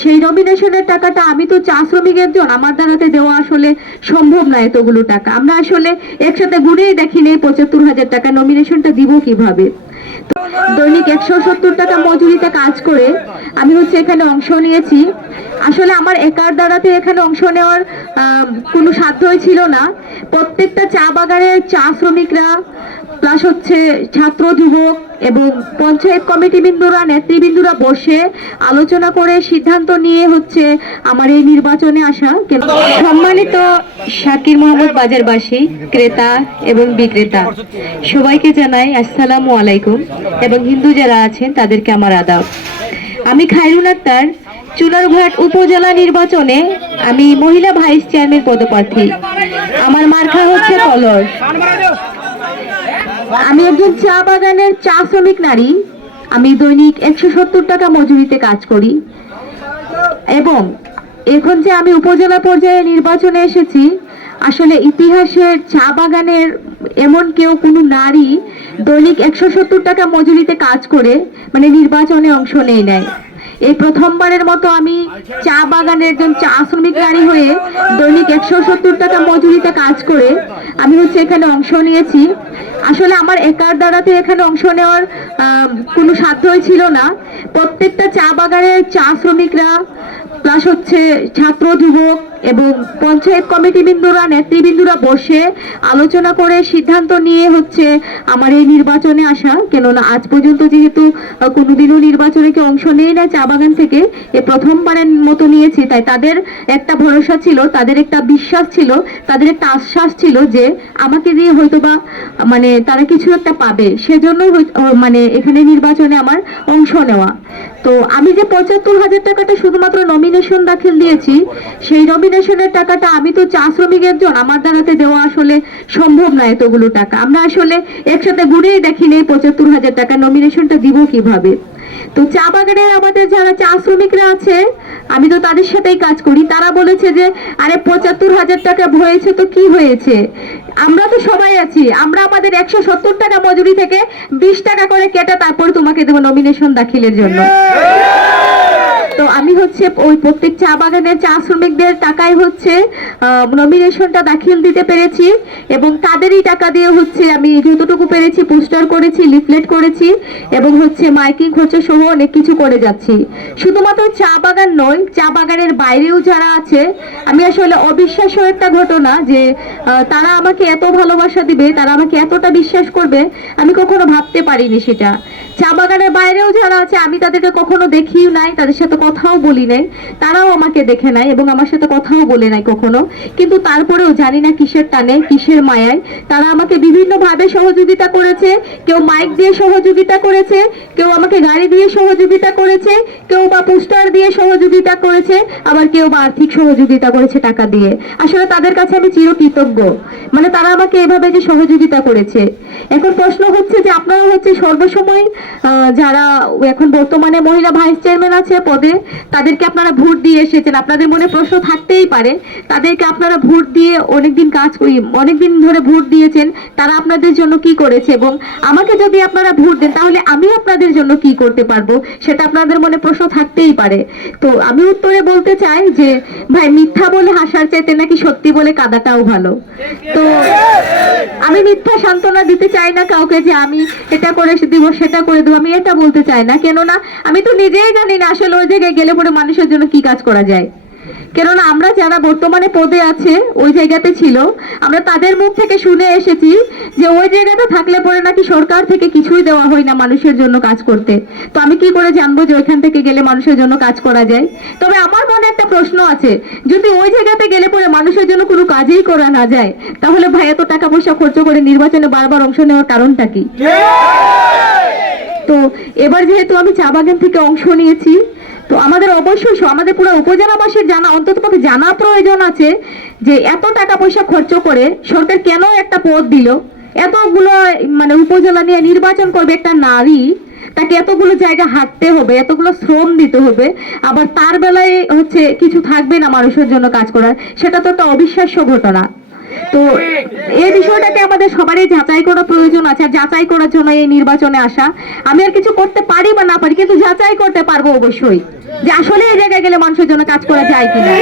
সেই নমিনেশনের টাকাটা আমি তো চা শ্রমিক একজন, আমার দ্বারাতে দেওয়া আসলে সম্ভব না এতগুলো টাকা। আমরা আসলে একসাথে ঘুরেই দেখিনি ৭৫,০০০ টাকা নমিনেশনটা দিব কিভাবে। দৈনিক ১৭০ টাকা মজুরিতে কাজ করে আমি এখানে অংশ নিয়েছি। আসলে আমার একার দ্বারাতে এখানে অংশ নেওয়ার কোনো সাধ্যই ছিল না। প্রত্যেকটা চা বাগানের চা শ্রমিকরা প্লাস ছাত্র যুবক এবং পঞ্চায়েত কমিটি বিন্দুরা নেতৃবৃন্দুরা বসে আলোচনা করে সিদ্ধান্ত নিয়ে আমার এই নির্বাচনে আসা। সম্মানিত শাকির মোহাম্মদ বাজারবাসী, ক্রেতা এবং বিক্রেতা সবাইকে জানাই আসসালামু আলাইকুম এবং হিন্দু যারা আছেন তাদেরকে আমার আদাব। আমি খায়রুল আক্তার, চুনারঘাট উপজেলা নির্বাচনে আমি মহিলা ভাইস চেয়ারম্যান পদপ্রার্থী। আমার মার্কা কলর। আমি একজন চা বাগানের চা শ্রমিক নারী। আমি দৈনিক ১৭০ টাকা মজুরিতে কাজ করি এবং এখন যে আমি উপজেলা পর্যায়ে নির্বাচনে এসেছি, আসলে ইতিহাসের চা বাগানের এমন কেউ কোনো নারী দৈনিক ১৭০ টাকা মজুরিতে কাজ করে নির্বাচনে অংশ নেয় নাই। এই প্রথমবারের মতো আমি চা বাগানের একজন চা শ্রমিক নারী হয়ে দৈনিক ১৭০ টাকা মজুরিতে কাজ করে আমি এখানে অংশ নিয়েছি। আসলে আমার একার দ্বারাতে এখানে অংশ নেওয়ার কোনো সাধ্যই ছিল না। প্রত্যেকটা চা বাগানের চা শ্রমিকরা প্লাস ছাত্র যুবক এবং পঞ্চায়েত কমিটি বিন্দুরা নেতৃবৃন্দুরা বসে আলোচনা করে সিদ্ধান্ত নিয়ে আমার এই নির্বাচনে আসা। কেননা আজ পর্যন্ত যেহেতু কোনোদিনও নির্বাচনে কেউ অংশ নেই না চা বাগান থেকে, এ প্রথমবারের মতো নিয়েছি। তাই তাদের একটা ভরসা ছিল, তাদের একটা বিশ্বাস ছিল, তাদের একটা আশ্বাস ছিল যে আমাকে দিয়ে হয়তোবা তারা কিছু একটা পাবে, সেজন্যই এখানে নির্বাচনে আমার অংশ নেওয়া। তো আমি যে ৭৫,০০০ টাকাটা শুধুমাত্র নমিনেশন দাখিল দিয়েছি, সেই নমিনেশনের টাকাটা আমি তো চা শ্রমিক একজন, আমার দ্বারাতে দেওয়া আসলে সম্ভব না এতগুলো টাকা। আমরা আসলে একসাথে ঘুরেই দেখিনি ৭৫,০০০ টাকা নমিনেশনটা দিব কিভাবে। তো চা বাগানের আমাদের যারা চা শ্রমিকরা আছে, আমি তো তাদের সাথেই কাজ করি, তারা বলেছে যে আরে ৭৫,০০০ টাকা হয়েছে তো কি হয়েছে, আমরা তো সবাই আছি, আমরা আমাদের ১৭০ টাকা মজুরি থেকে ২০ টাকা করে কেটে তারপর তোমাকে দেবো নমিনেশন দাখিলের জন্য। তো আমি ওই প্রত্যেক চা বাগানের চা শ্রমিকদের টাকায় নমিনেশনটা দাখিল দিতে পেরেছি এবং তাদেরই টাকা দিয়ে আমি যতটুকু পেরেছি পোস্টার করেছি, লিফলেট করেছি এবং মাইকিং সহ অনেক কিছু করে যাচ্ছি। শুধুমাত্র চা বাগান নয়, চা বাগানের বাইরেও যারা আছে, আমি আসলে অবিশ্বাস্য একটা ঘটনা যে তারা আমাকে এত ভালোবাসা দিবে, তারা আমাকে এতটা বিশ্বাস করবে, আমি কখনো ভাবতে পারিনি সেটা। চা বাগানের বাইরেও যারা আছে আমি তাদেরকে কখনো দেখিও নাই, তাদের সাথে কথাও বলি নাই, তারাও আমাকে দেখে নাই এবং আমার সাথে কথাও বলে নাই কখনো। কিন্তু তারপরেও জানি না কিসের টানে কিসের মায়ায় তারা আমাকে বিভিন্ন ভাবে সহযোগিতা করেছে। কেউ মাইক দিয়ে সহযোগিতা করেছে, কেউ আমাকে গাড়ি দিয়ে সহযোগিতা করেছে, কেউ বা পোস্টার দিয়ে সহযোগিতা করেছে, আবার কেউ বা আর্থিক সহযোগিতা করেছে টাকা দিয়ে। আসলে তাদের কাছে আমি চিরকৃতজ্ঞ, তারা আমাকে এভাবে যে সহযোগিতা করেছে। এখন প্রশ্ন যে আপনারা সর্বসময় যারা এখন বর্তমানে মহিলা ভাইস চেয়ারম্যান আছে পদে, তাদেরকে আপনারা ভোট দিয়ে এসেছেন, আপনাদের মনে প্রশ্ন থাকতেই পারে তাদেরকে আপনারা ভোট দিয়ে অনেকদিন ধরে ভোট দিয়েছেন, তারা আপনাদের জন্য কি করেছে এবং আমাকে যদি আপনারা ভোট দেন তাহলে আমি আপনাদের জন্য কি করতে পারবো, সেটা আপনাদের মনে প্রশ্ন থাকতেই পারে। তো আমি উত্তরে বলতে চাই যে ভাই, মিথ্যা বলে হাসার চাইতে নাকি সত্যি বলে কাদাটাও ভালো। তো আমি মিথ্যা সান্ত্বনা দিতে চাই না কাউকে যে আমি এটা করে দিব সেটা করে দেবো, আমি এটা বলতে চাই না। কেননা আমি তো নিজেই জানি না আসলে ওই জায়গায় গেলে পরে মানুষের জন্য কি কাজ করা যায়। কেননা আমরা যারা বর্তমানে পদে আছে ওই জায়গাতে ছিল, আমরা তাদের মুখ থেকে শুনে এসেছি যে ওই জায়গাটা থাকলে পরে নাকি সরকার থেকে কিছুই দেওয়া হয় না মানুষের জন্য কাজ করতে। তো আমি কি করে জানবো যে ওইখান থেকে গেলে মানুষের জন্য কাজ করা যায়? তবে আমার মনে একটা প্রশ্ন আছে, যদি ওই জায়গাতে গেলে পরে মানুষের জন্য কোনো কাজই করা না যায়, তাহলে ভাই এত টাকা পয়সা খরচ করে নির্বাচনে বারবার অংশ নেওয়ার কারণটা কি? তো এবার যেহেতু আমি চা বাগান থেকে অংশ নিয়েছি, তো আমাদের অবশ্যই আমাদের পুরো উপজেলাবাসীর অন্ততপক্ষে জানা প্রয়োজন আছে যে এত টাকা পয়সা খরচ করে সরকার কেন একটা পদ দিল, এতগুলো উপজেলা নিয়ে নির্বাচন করবে একটা নারী, তাকে এতগুলো জায়গা হাঁটতে হবে, এতগুলো শ্রম দিতে হবে, আবার তার বেলায় কিছু থাকবে না মানুষের জন্য কাজ করার, সেটা তো একটা অবিশ্বাস্য ঘটনা। তো এই বিষয়টাকে আমাদের সবারই যাচাই করা প্রয়োজন আছে, আর যাচাই করার জন্য এই নির্বাচনে আসা। আমি আর কিছু করতে পারি বা না পারি, কিন্তু যাচাই করতে পারবো অবশ্যই। যে আসলে এই জায়গায় গেলে মানুষের জন্য কাজ করা যায় কিনা।